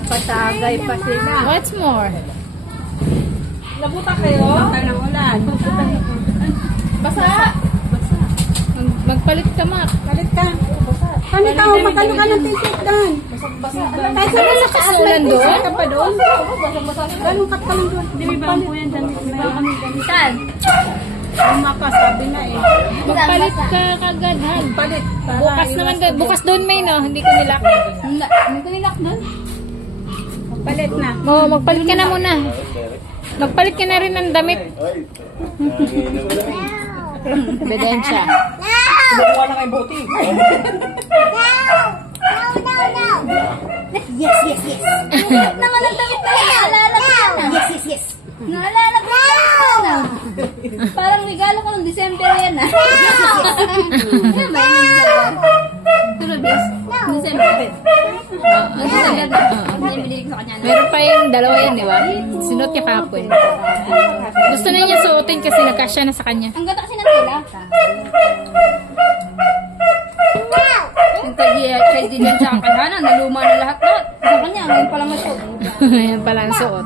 Napatagay pa sila. What's more? Nabuta kayo? Baka ng ulan. Basa. Magpalit ka, Mak. Palit ka. Palit ka, magkano ka ng t-shirt doon? Basa. Kahit sa mga Nakasulan doon? t-shirt ka pa doon? Ganun kat ka lang doon. Hindi, may bangko yan. Saan? Ang maka, sabi na eh. Magpalit ka kagad, ha? Palit. Bukas naman doon. Bukas doon, May, no? Hindi ko nilak. Hindi ko nilak doon? Palit na. Oo, magpalit ka na muna. Magpalit ka na rin ng damit. Ebidensya. Bukuha na kayo buti. Yes. Naman ang damit na naalala ko na. Yes. Naalala ko na. Parang regalo ko ng December yan ah. Ano ba yun yung regalo? Tulad bis? December. December na. Binibili ko sa kanya. Meron pa yung dalawa yan, di ba? Sinuot niya kahapon. Gusto na niya suotin kasi nagkasya na sa kanya. Ang ganda kasi ng tela. Yung kay din yan sa kanya, naluma na lahat. Sa kanya, ngayon pala masuot. Ayan pala ang suot.